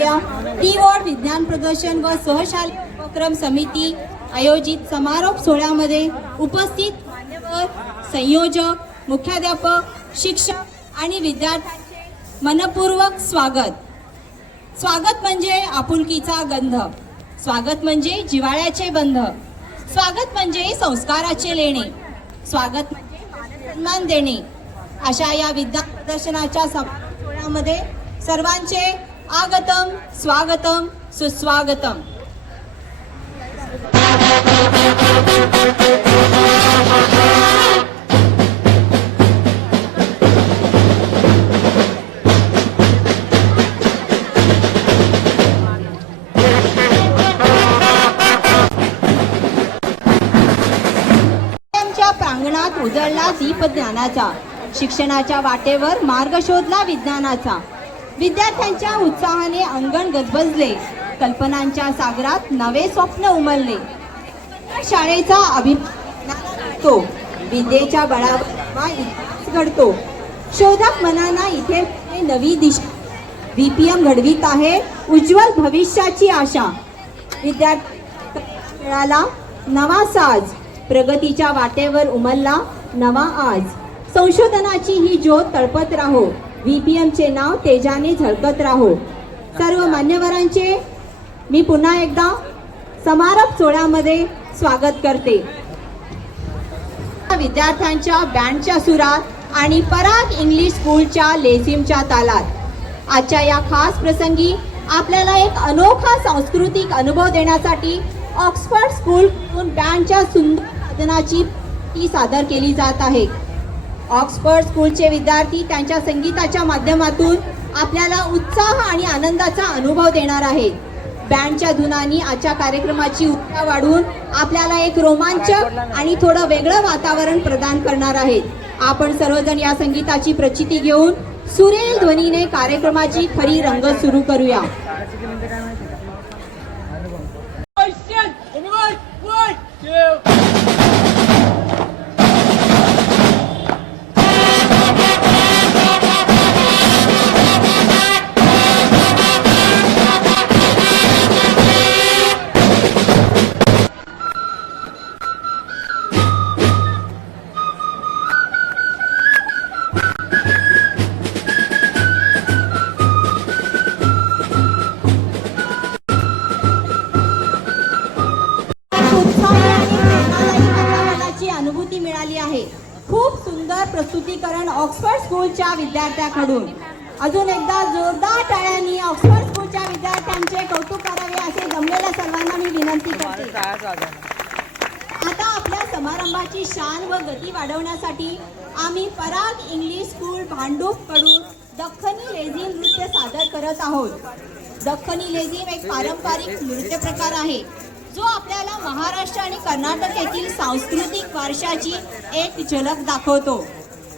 T ward विज्ञान प्रदर्शन व सहशालेय उपक्रम समिती आयोजित समारोप सोहळ्यामध्ये उपस्थित मान्यवर, संयोजक, मुख्याध्यापक, शिक्षक आणि विद्यार्थ्यांचे मनपूर्वक स्वागत. स्वागत म्हणजे आपुलकीचा गंध, स्वागत म्हणजे जिव्हाळ्याचे बंध, स्वागत म्हणजे संस्काराचे लेणे, स्वागत म्हणजे सन्मान देणे. अशा या विज्ञान प्रदर्शनाच्या समारोप सोहळ्यामध्ये सर्वांचे आगतम, स्वागतम, सुस्वागतम. प्रांगणात उजळला दीप ज्ञानाचा, शिक्षणाच्या वाटेवर मार्ग शोधला विज्ञानाचा. विद्यार्थ्यांच्या उत्साहाने अंगण गजबजले, कल्पनांच्या सागरात नवे स्वप्न उमलले. शाळेचा अभिमान, विद्येच्या बळावर इतिहास घडतो. शोधक मनांना इथे नवी दिशा, VPM घडवीत आहे उज्ज्वल भविष्याची आशा. विद्यार्थ्याला नवा साज, प्रगतीच्या वाटेवर उमलला नवा आज. संशोधनाची ही ज्योत तळपत राहो, VPM चे नाव तेजाने झळकत राहो. सर्व मान्यवरांचे मी पुन्हा एकदा समारोप सोहळ्यामध्ये स्वागत करते. विद्यार्थ्यांच्या बँडच्या सुरात आणि पराग इंग्लिश स्कूलच्या लेझिमच्या तालात आजच्या या खास प्रसंगी आपल्याला एक अनोखा सांस्कृतिक अनुभव देण्यासाठी ऑक्सफर्ड स्कूलकडून बँडच्या सुंदर वादनाची ती सादर केली जात आहे. ऑक्सफर्ड स्कूलचे विद्यार्थी त्यांच्या संगीताच्या माध्यमातून आपल्याला उत्साह आणि आनंदाचा अनुभव देणार आहेत. बँडच्या धुनांनी आजच्या कार्यक्रमाची ऊर्जा वाढवून आपल्याला एक रोमांचक आणि थोडं वेगळं वातावरण प्रदान करणार आहेत. आपण सर्वजण या संगीताची प्रचिती घेऊन सुरेल ध्वनीने कार्यक्रमाची खरी रंगत सुरू करूया. अनुभूती मिळाली आहे. खूप सुंदर प्रस्तुतीकरण ऑक्सफर्ड स्कूलच्या विद्यार्थ्यांकडून. अजून एकदा जोरदार टाळ्यांनी ऑक्सफर्ड स्कूलच्या विद्यार्थ्यांचे कौतुक करावे असे जमलेल्या सर्वांना मी विनंती करते. आता आपल्या समारंभाची शान व गती वाढवण्यासाठी आम्ही पराग इंग्लिश स्कूल भांडूप कडून दख्खनी लेझिम नृत्य सादर करत आहोत. दख्खनी लेझिम एक पारंपरिक नृत्य प्रकार आहे जो आपल्याला महाराष्ट्र आणि कर्नाटक येथील सांस्कृतिक वारशाची एक झलक दाखवतो.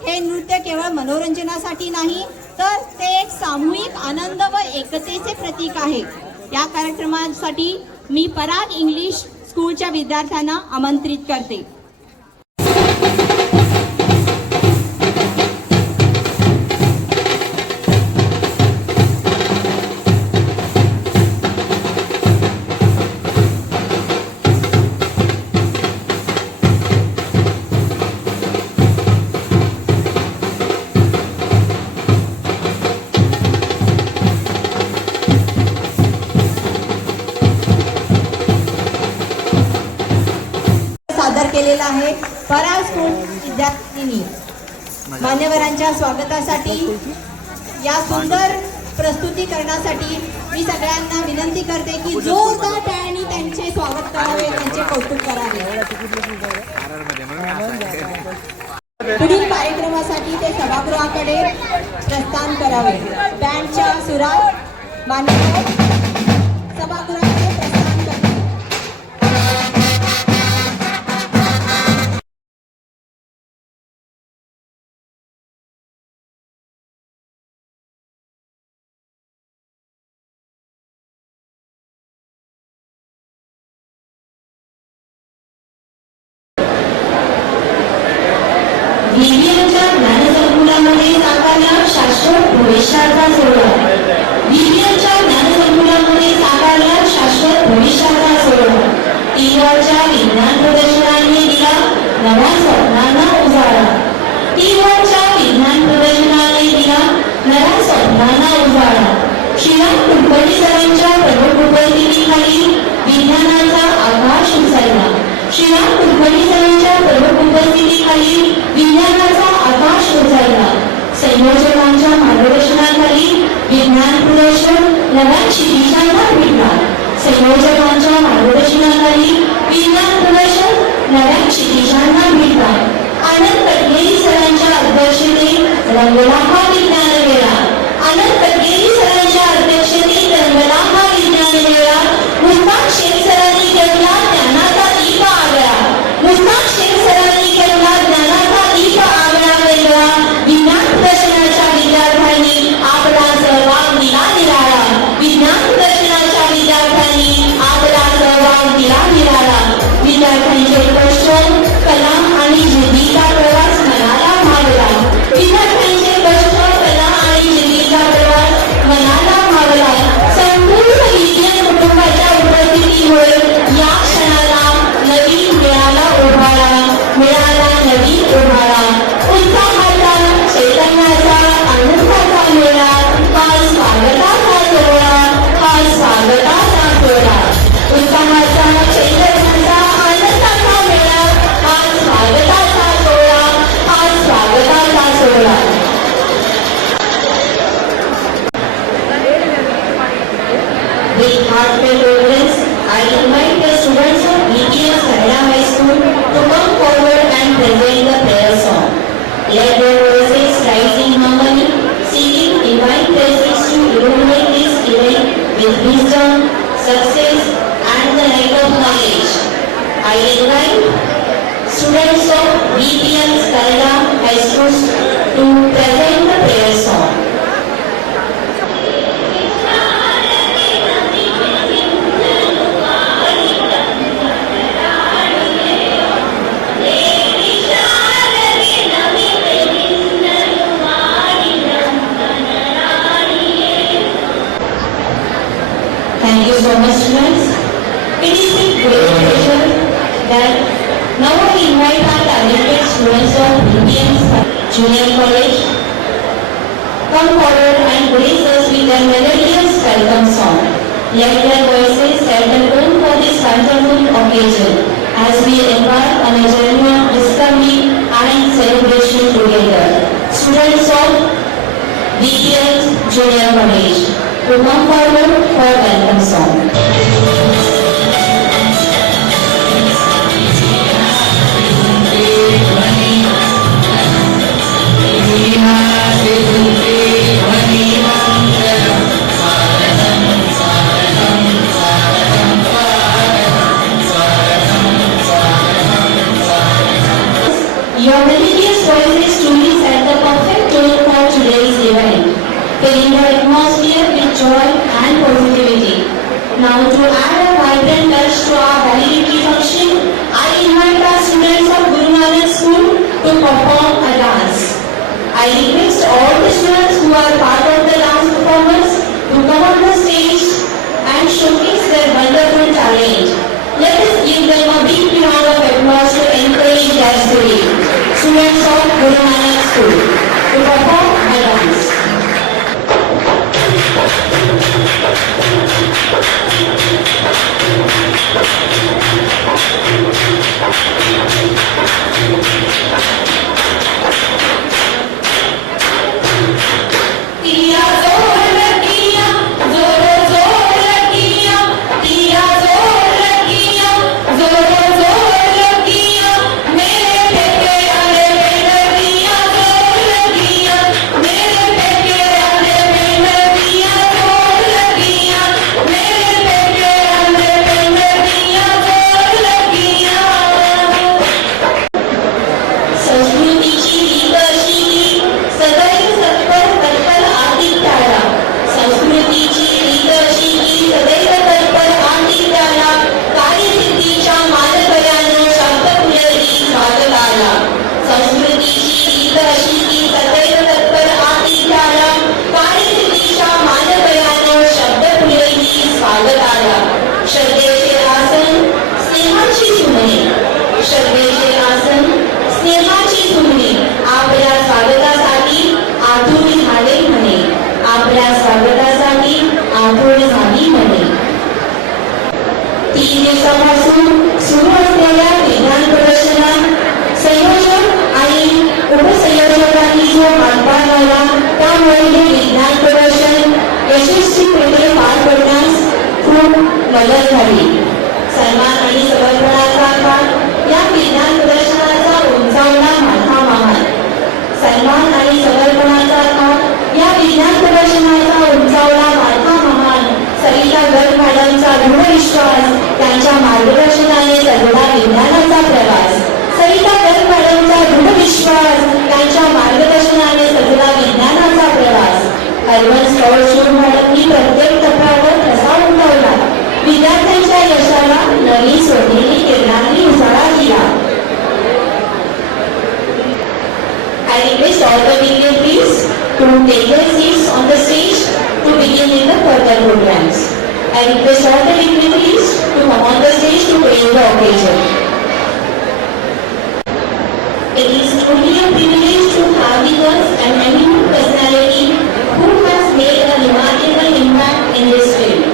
हे नृत्य केवळ मनोरंजनासाठी नाही तर ते एक सामूहिक आनंद व एकतेचे प्रतीक आहे. या कार्यक्रमासाठी मी पराग इंग्लिश स्कूलच्या विद्यार्थ्यांना आमंत्रित करते. केलेला आहे पराग स्कूल विद्यार्थिनी. मान्यवरांच्या स्वागतासाठी या सुंदर प्रस्तुतीकरणासाठी मी सगळ्यांना विनंती करते की जोरदार टाळ्यांनी त्यांचे स्वागत करावे, त्यांचे कौतुक करावे. पुढील कार्यक्रमासाठी ते सभागृहाकडे प्रस्थान करावे. बँडच्या सुरात मान्यवर सभागृहाकडे प्रस्थान करावे. VPMच्या ज्ञानसंकुलामध्ये साकारला शाश्वत भविष्याचा सोहळा. VPMच्या ज्ञानसंकुलामध्ये श्रीराम कुलकर्णी सरांच्या प्रमुख उपस्थितीखाली विज्ञानाचा आकाश उचलला. श्रीराम कुलकर्णी सरांच्या प्रमुख उपस्थितीखाली विज्ञानाचा आकाश उचलला. संयोजकांच्या मार्गदर्शनाखाली विज्ञान प्रदर्शन नव्या क्षितिजांना भेटला. संयोजकांच्या मार्गदर्शनाखाली विज्ञान प्रदर्शन नव्या क्षितिजांना भेटला. आनंद तटगेरी सरांच्या अध्यक्षतेत रंगला हा विज्ञान मेळा. आनंद तटगेरी सरांच्या अध्यक्षतेत रंगला हा विज्ञान मेळा. मुस्ताक शेख सरांनी केला ज्ञानाचा दीप आगळा. मुस्ताक शेख सरांनी केला ज्ञानाचा दीप आगळा वेगळा. विज्ञान प्रदर्शनाच्या विद्यार्थ्यांनी आपला सहभाग दिला निराळा. विज्ञान प्रदर्शनाच्या विद्यार्थ्यांनी आपला सहभाग दिला निराळा. विद्यार्थ्यांचे कष्ट, कला आणि जिद्दीचा प्रवास मनाला भावला. विद्यार्थ्यांचे कष्ट, कला आणि जिद्दीचा प्रवास मनाला भावला. संपूर्ण विज्ञान कुटुंबाच्या उपस्थितीमुळे या क्षणाला नवीन मिळाला उभारा. मिळाला नवीन उभारा. उत्साहाचा, चैतन्याचा, आनंदाचा मेळा. हा स्वागताचा सोहळा. हा स्वागताचा सोहळा. उत्साहाचा, चैतन्याचा, आनंदाचा मेळा. हा स्वागताचा सोहळा. हा स्वागताचा सोहळा. With heartfelt reverence, I invite the students of BPS Kannada High School to come forward and present the prayer song. Let their voices rise in harmony, seeking divine blessings to illuminate this event with wisdom, success, and the light of knowledge. I invite students of BPS Kannada High School to present the prayer song. Thank you so much, students. It is with great pleasure that now I invite our talented students of Indian Junior College come forward and grace us with their melodious welcome song. Let their voices set the tone for this wonderful occasion as we embark on a journey of discovery and celebration together. Students of BPS Junior College, to come forward for welcome song. Your melodious voices truly set the perfect tone for today's event, filling the atmosphere with joy and positivity. Now, to add a vibrant touch to our validity function, I invite our students of Guru Nanak School to perform a dance. I request all the students who are part of the dance performance to come on the stage and showcase their wonderful talent. Let us give them a big round of applause to encourage their spirit. Students of Guru Nanak School to perform a dance. Nagpur झालीमध्ये 3 दिवसापासून सुरू असलेल्या विज्ञान प्रदर्शनात संयोजक आणि उपसंयोजकांनी जो हातभार लावला त्यामुळे हे विज्ञान प्रदर्शन यशस्वीपणे पार पडण्यास खूप मदत झाली. सन्मान आणि समर्पणाचा काळ या विज्ञान प्रदर्शनाचा उंचावला माथा महाल. सन्मान आणि समर्पणाचा काळ या विज्ञान प्रदर्शनाचा उंचावला माथा महाल. सरिता गर्ग मॅडमचा दृढ विश्वास, त्यांच्या मार्गदर्शनाने सगळा विज्ञानाचा प्रवास. सरिता गर्ग मॅडमचा दृढ विश्वास, त्यांच्या मार्गदर्शनाने सगळा विज्ञानाचा प्रवास. हरवंश कौर मॅडमनी प्रत्येक टप्प्यावर ठसा उमटवला. विद्यार्थ्यांच्या यशाला नवीन सोनेरी किरणांनी उजाळा दिला. I request all the dignitaries to take their seats on the stage to begin in the further programs. I request all the dignitaries to come on the stage to praise the occasion. It is truly a privilege to have with us an eminent personality who has made a remarkable impact in this field.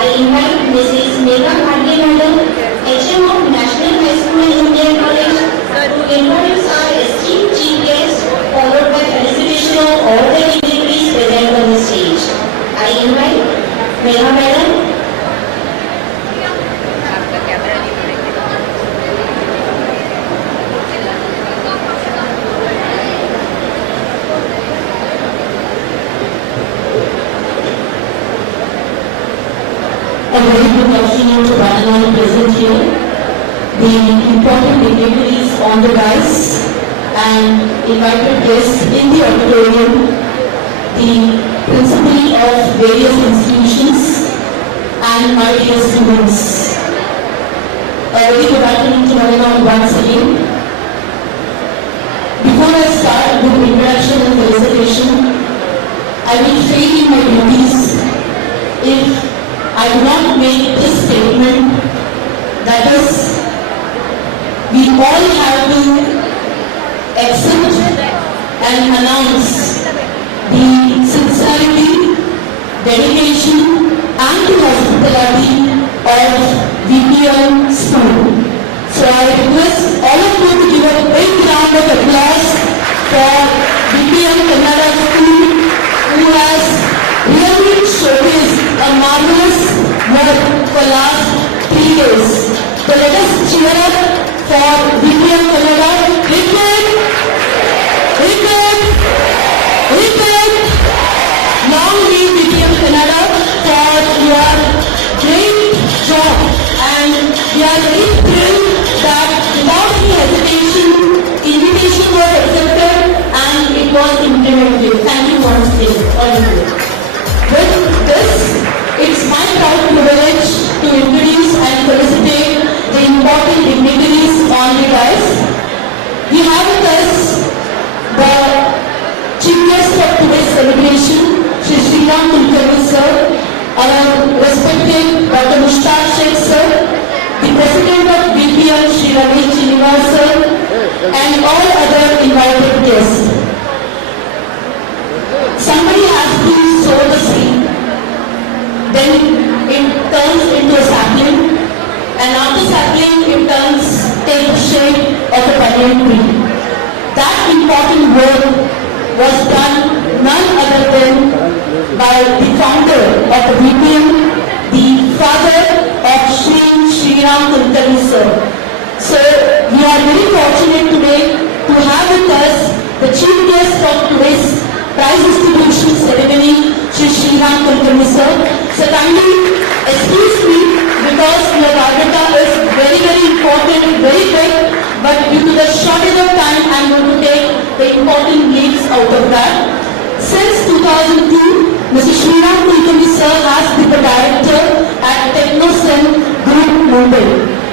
I invite Mrs. Megha Bhagye Madam, HM of National High School and Junior College, to introduce our esteemed chief guest, followed by felicitation of all the dignitaries present on the stage. I invite Megha Madam. A very good afternoon to everyone present here, the important dignitaries on the dais and invited guests in the auditorium, the principal of various institutions and my dear students. A very good afternoon to everyone once again. Before I start with introduction and felicitation, I will fail in my duties if I do not make this statement, that is, we all have to accept and announce the sincerity, dedication and the hospitality of VPM school. So I request all of you to give a big round of applause for VPM Kannada school, who has really showcased a marvelous work for last 3 days. So let us cheer up for VPM Kannada. Repeat, repeat, repeat. Long live VPM Kannada for your great job, and we are very thrilled that without any hesitation, invitation was accepted and it was implemented. Thank you once again, all of you. With this, it's my proud privilege to introduce and felicitate the important dignitaries on the dais. We have with us the chief guest of today's celebration, Shri Sriram Kulkarni sir, our respected Dr. Mushtaq Sheikh sir, the president of VPM, Shri Ramesh Srinivas sir, and all other invited guests. Somebody has to sow the seed, then it turns into a sapling, and after sapling it takes the shape of a banyan tree. That important work was done none other than by the founder of the VPM, the father of Shri Sriram Kulkarni sir. So we are very fortunate today to have with us the chief guest of today's prize distribution ceremony, Shri Sriram Kulkarni sir. So kindly excuse me because your agenda is very important, very big, but due to the shortage of time, I am going to take the important leads out of that. Since 2002, Mr. Sriram Kulkarni sir has been the director at Technosen Group Mumbai.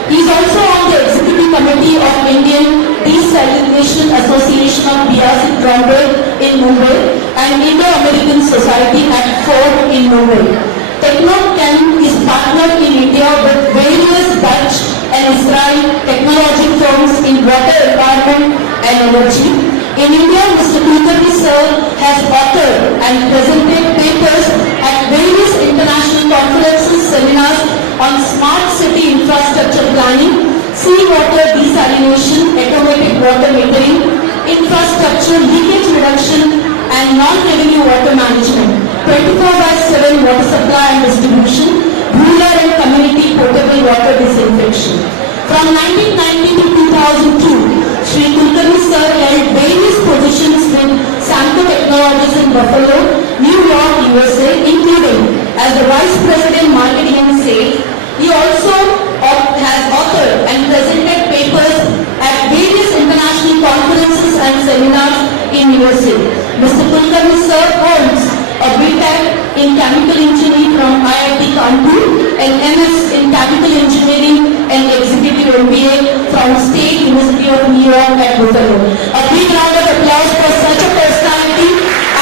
He is also on the executive committee of Indian Desalination Association of Biasit Bombay in Mumbai and Indo-American Society at Ford in Mumbai. Technochem is partnered in India with various Dutch and Israeli technology firms in water, environment and energy. In India, Mr. Kulkarni sir has authored and presented papers at water metering, infrastructure, leakage reduction, and non-revenue water management, 24/7 water supply and distribution, rural and community potable water disinfection. From 1990 to 2002, Sri Kulkarni sir held various positions with Samco Technologies in Buffalo, New York, USA, including as the Vice President Marketing and Sales. He also has authored and presented papers at various international conferences and seminars in USA. Mr. Kulkarni sir holds a BTech in Chemical Engineering from IIT Kanpur, an MS in Chemical Engineering and Executive MBA from State University of New York at Buffalo. A big round of applause for such a personality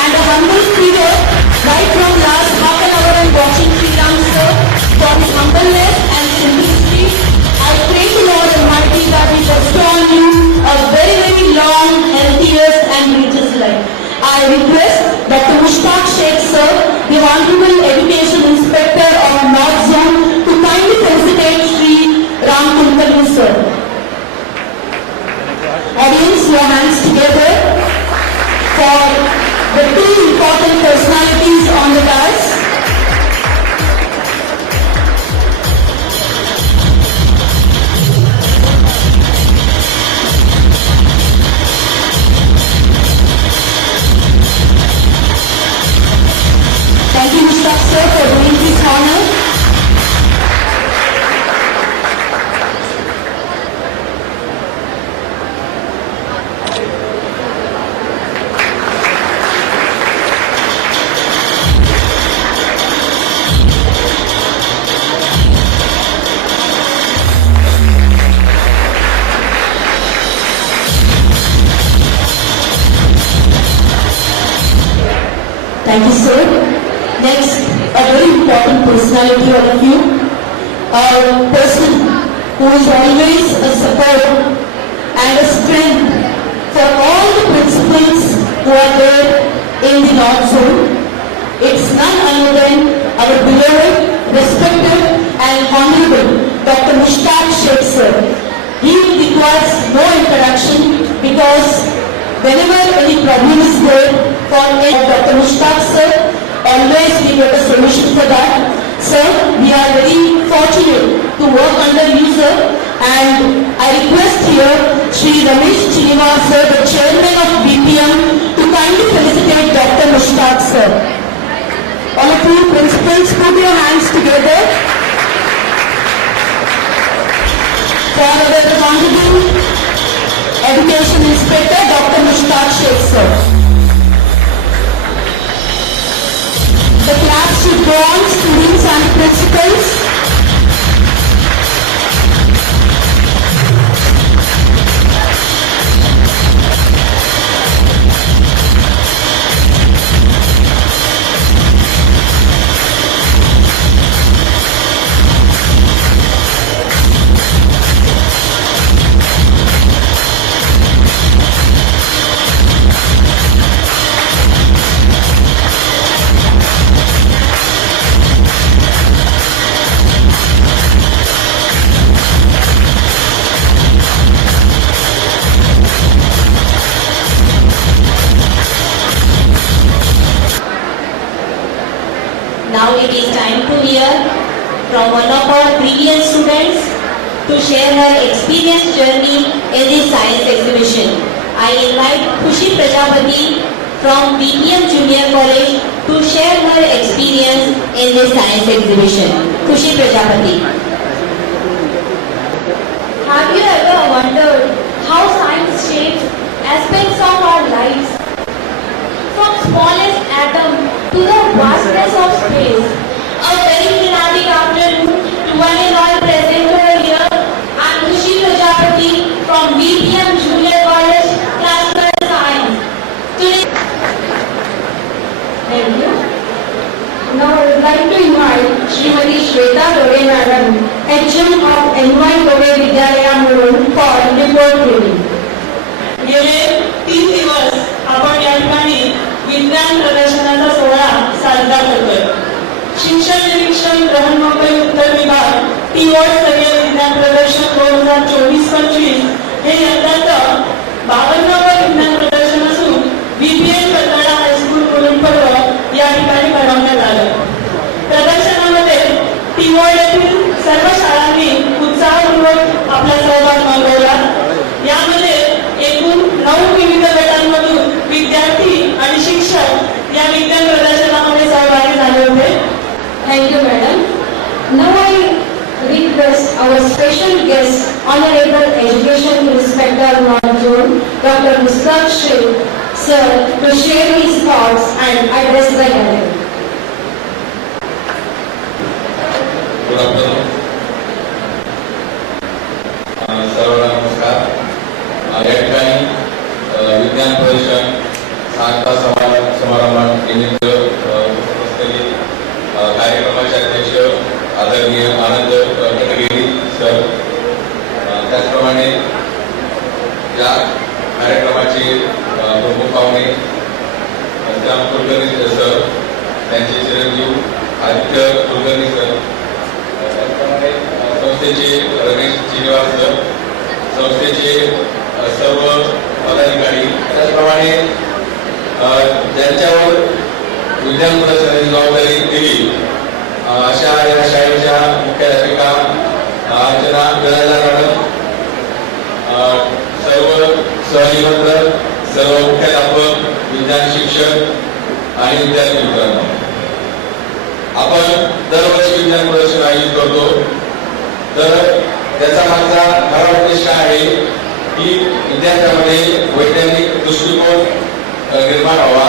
and a humble figure right from last half an hour and watching Sri Ram sir for his humbleness and simplicity. I pray to Lord Almighty that He bestow on you a very, very long, healthiest and richest life. I request Dr. Mushtaq Sheikh sir, the Honorable Education Inspector of North Zone, to kindly felicitate Sri Ram Kulkarni sir. Audience, your hands together for the two important personalities on the dais. Thank you, Mushtaq sir, for doing this honor. Thank you, sir. Next, a very important personality, all of you. A person who is always a support and a strength for all the principals who are there in the North Zone. It's none other than our beloved, respected and honorable Dr. Mushtaq Sheikh sir. He requires no introduction because whenever any problem is there for Dr. Mushtaq sir, always we get a solution for that. Sir, we are very fortunate to work under you, sir, and I request here Sri Ramesh Srinivas sir, the chairman of BPM, to kindly felicitate Dr. Mushtaq sir. All of you principals, put your hands together for our honorable Education Inspector Dr. Mushtaq Sheikh sir. The class should go on, students and principals. Now it is time to hear from one of our brilliant students to share her experience journey in this science exhibition. I invite Khushi Prajapati from BPM Junior College to share her experience in this science exhibition. Khushi Prajapati. Have you ever wondered how science shapes aspects of our lives? From smallest atom to the vastness of space. A very dramatic afternoon to one and all present over here. I am Khushi Prajapati from BPM Junior College, Class 12 Science. Today, thank you. Now I would like to invite Srimati Shweta Dove Madam, HM of NY Dove Vidyalaya Mulund for report reading. गेले 3 दिवस आपण या ठिकाणी विज्ञान प्रदर्शनाचा सोहळा साजरा करतोय. शिक्षण निरीक्षण ग्रहण मुंबई उत्तर विभाग टीवॉट स्तरीय विज्ञान प्रदर्शन 2024-25 हे यंदाचं 52वे विज्ञान प्रदर्शन असून VPM करताळा हायस्कूल मुलुंड पर्व या ठिकाणी भरवण्यात आलं. प्रदर्शनामध्ये टिमोड येथील सर्व शाळांनी उत्साहपूर्वक आपला सहभाग नोंदवला. यामध्ये एकूण 9 विविध गटांमधून विद्यार्थी आणि शिक्षक या विज्ञान प्रदर्शनामध्ये सहभागी झाले होते. Thank you, madam. Now I request our special guest, Honorable Education Inspector Non-Zone, Dr. Mustaq Sheikh, sir, to share his thoughts and address the gathering. Good afternoon. सर्वांना नमस्कार. या ठिकाणी विज्ञान प्रदर्शन सांगता समारंभानिमित्त असलेले कार्यक्रमाचे अध्यक्ष आदरणीय आनंद कटगिरी सर, त्याचप्रमाणे या कार्यक्रमाचे प्रमुख पाहुणे श्याम कुलकर्णी सर, त्यांचे चिरंजीव आदित्य कुलकर्णी सर, त्याचप्रमाणे संस्थेचे रमेश श्रीनिवास सर, संस्थेचे सर्व पदाधिकारी, त्याचप्रमाणे ज्यांच्यावर विज्ञान प्रदर्शनाची जबाबदारी दिली अशा या शाळेच्या मुख्याध्यापिका अर्चना गजाला मॅडम, सर्व सहनिमंत्र, सर्व मुख्याध्यापक, विज्ञान शिक्षक आणि विद्यार्थी मित्रांनो, आपण दरवर्षी विज्ञान प्रदर्शन आयोजित करतो. तर त्याचा मागचा खरा उद्देश काय आहे की विद्यार्थ्यांमध्ये वैज्ञानिक दृष्टिकोन निर्माण व्हावा,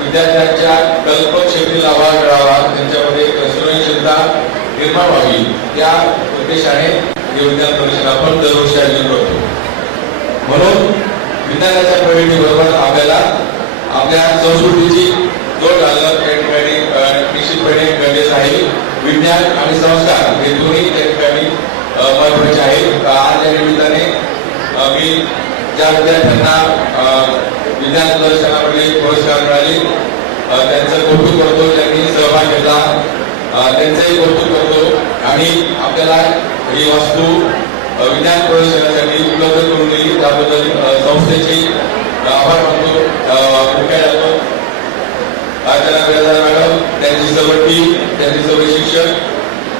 विद्यार्थ्यांच्या कल्पकशक्तीला वाव मिळावा, त्यांच्यामध्ये सृजनशीलता निर्माण व्हावी, या उद्देशाने हे विज्ञान प्रदर्शन आपण दरवर्षी आयोजित करतो. म्हणून विज्ञानाच्या प्रगतीबरोबर आपल्याला आपल्या संस्कृतीची जोड घालणं त्या ठिकाणी निश्चितपणे गरजेचं आहे. विज्ञान आणि संस्कार हे दोन्ही त्या ठिकाणी महत्वाचे आहेत. आज या निमित्ताने मी ज्या विद्यार्थ्यांना विज्ञान प्रदर्शनामध्ये पुरस्कार मिळाले त्यांचं कौतुक करतो, त्यांनी सहभाग घेतला त्यांचंही कौतुक करतो आणि आपल्याला ही वस्तू विज्ञान प्रदर्शनासाठी उपलब्ध करून दिली त्याबद्दल संस्थेचे आभार मानतो. मुख्याध्यापक अर्चना गजाला मॅडम, त्यांची सर्व टीम, त्यांचे सर्व शिक्षक,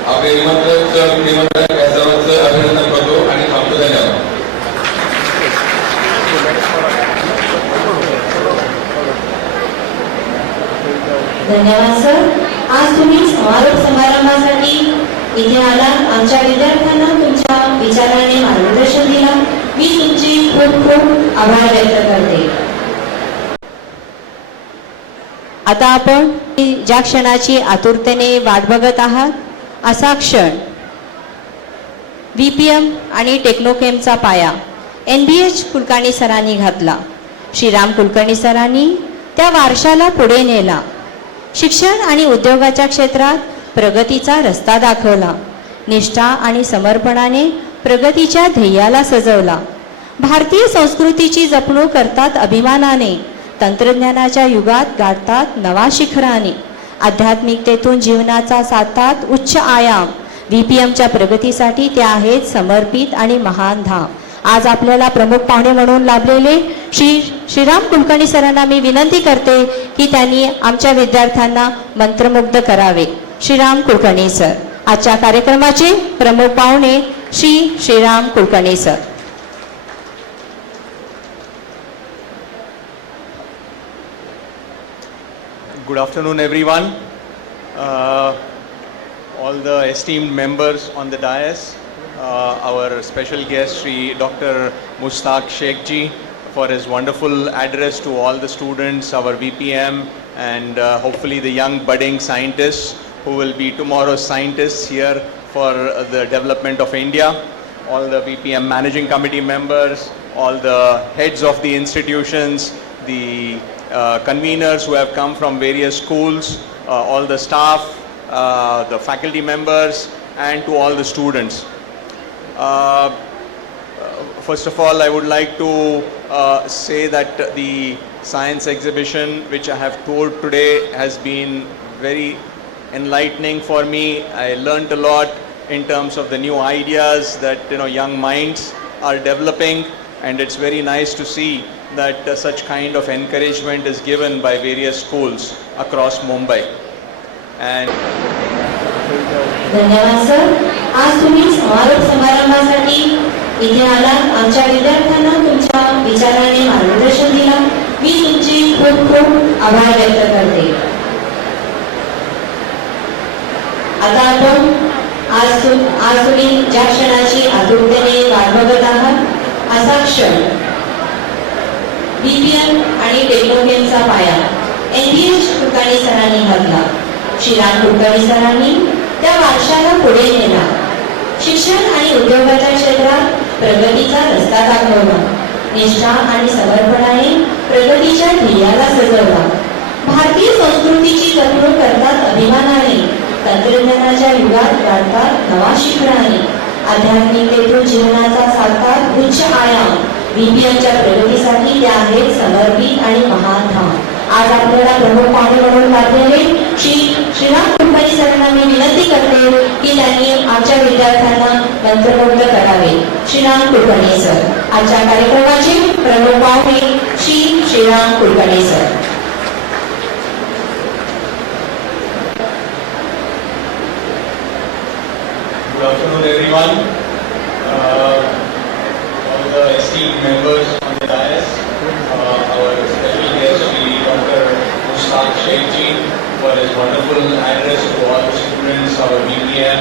आपले निमंत्रक सर, निमंत्रक या सर्वांचं अभिनंदन करतो आणि थांबतो. धन्यवाद. धन्यवाद सर. आज तुम्ही समारोप समारंभासाठी इथे आला, आमच्या विद्यार्थ्यांना तुमच्या विचाराने मार्गदर्शन दिला. मी तुमची खूप खूप आभार व्यक्त करते. आता आपण ज्या क्षणाची आतुरतेने वाट बघत आहात असा क्षण, VPM आणि टेक्नोकेमचा पाया NBH कुलकर्णी सरांनी घातला. श्रीराम कुलकर्णी सरांनी त्या वारशाला पुढे नेला. शिक्षण आणि उद्योगाच्या क्षेत्रात प्रगतीचा रस्ता दाखवला. निष्ठा आणि समर्पणाने प्रगतीच्या ध्येयाला सजवला. भारतीय संस्कृतीची जपणूक करतात अभिमानाने. तंत्रज्ञानाच्या युगात गाठतात नवा शिखराने. आध्यात्मिकतेतून जीवनाचा साधतात उच्च आयाम. VPMच्या प्रगतीसाठी त्या आहेत समर्पित आणि महान धाम. आज आपल्याला प्रमुख पाहुणे म्हणून लाभलेले श्रीराम कुलकर्णी सरांना मी विनंती करते की त्यांनी आमच्या विद्यार्थ्यांना मंत्रमुग्ध करावे. श्रीराम कुलकर्णी सर, आजच्या कार्यक्रमाचे प्रमुख पाहुणे Shriram Kulkarni sir. Good afternoon, everyone. All the esteemed members on the dais, our special guest, Shri Dr. Mustaq Sheikh Ji, for his wonderful address to all the students, our VPM, and hopefully the young budding scientists who will be tomorrow's scientists here for the development of India. All the VPM managing committee members, all the heads of the institutions, the conveners who have come from various schools, all the staff, the faculty members, and to all the students. First of all, I would like to say that the science exhibition which I have toured today has been very enlightening for me. I learnt a lot in terms of the new ideas that young minds are developing, and it's very nice to see that such kind of encouragement is given by various schools across Mumbai. And धन्यवाद sir. आज तुम्ही समारोप समारंभासाठी इथे आलात. आमच्या विद्यार्थ्यांना तुमच्या विचाराने मार्गदर्शन दिलं. मी तुमची खूप खूप आभार व्यक्त करते. आता आपण आज तुम्ही ज्या क्षणाची आतुरतेने वाट बघत आहात असा क्षण बीपीएम आणि टेक्नोकेमचा पाया NVH कुलकर्णी सरांनी घातला. श्रीराम कुलकर्णी सरांनी त्या वारशाला पुढे नेला. शिक्षण आणि उद्योगाच्या क्षेत्रात प्रगतीचा रस्ता दाखवला. निष्ठा आणि समर्पणाने प्रगतीच्या ध्येयाला सजवला. भारतीय संस्कृतीची जपणूक करतात अभिमानाने. तंत्रज्ञानाच्या युगात गाठतात नवा शिखराने. आध्यात्मिकतेतून जीवनाचा साकार उच्च आयाम. बीपीएमच्या प्रगतीसाठी त्या आहेत समर्पित आणि महान धाम. आज आपल्याला प्रमुख पाहुणे म्हणून लाभलेले श्रीराम कुलकर्णी सरांना मी विनंती करते की त्यांनी आमच्या विद्यार्थ्यांना मंत्रमुग्ध करावे. श्रीराम कुलकर्णी सर. आजच्या कार्यक्रमाचे प्रमुख पाहुणे Shriram Kulkarni sir. good afternoon everyone. All the esteemed members on the dais, our special guest Dr. Mushtaq Sheikh Ji for his wonderful address to all the students, our BPM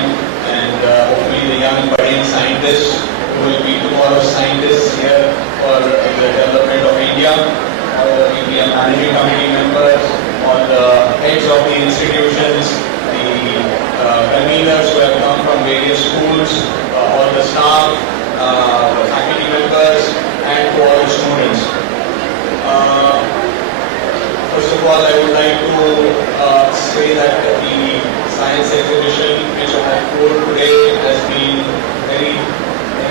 and hopefully the young budding scientists who will be tomorrow's scientists here for the development of India, all the BPM managing committee members, all the heads of the institutions, the conveners who have come from various schools, all the staff, the faculty members and to all the students. First of all, I would like to say that the science exhibition which I have toured today has been very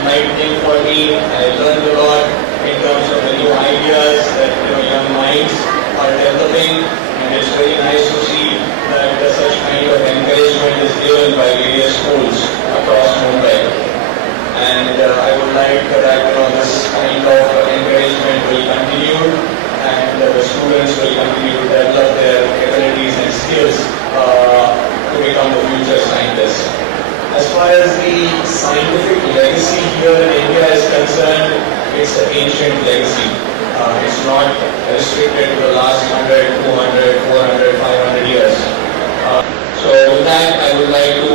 enlightening for me. I learned a lot in terms of the new ideas that young minds are developing, and it's very nice to see that such kind of encouragement is given by various schools across Mumbai. And I would like that this kind of encouragement will continue, and the students will continue to develop their abilities and skills to become the future scientists. As far as the scientific legacy here in India is concerned, it's an ancient legacy. It's not restricted to the last 100, 200, 400, 500 years. So with that, I would like to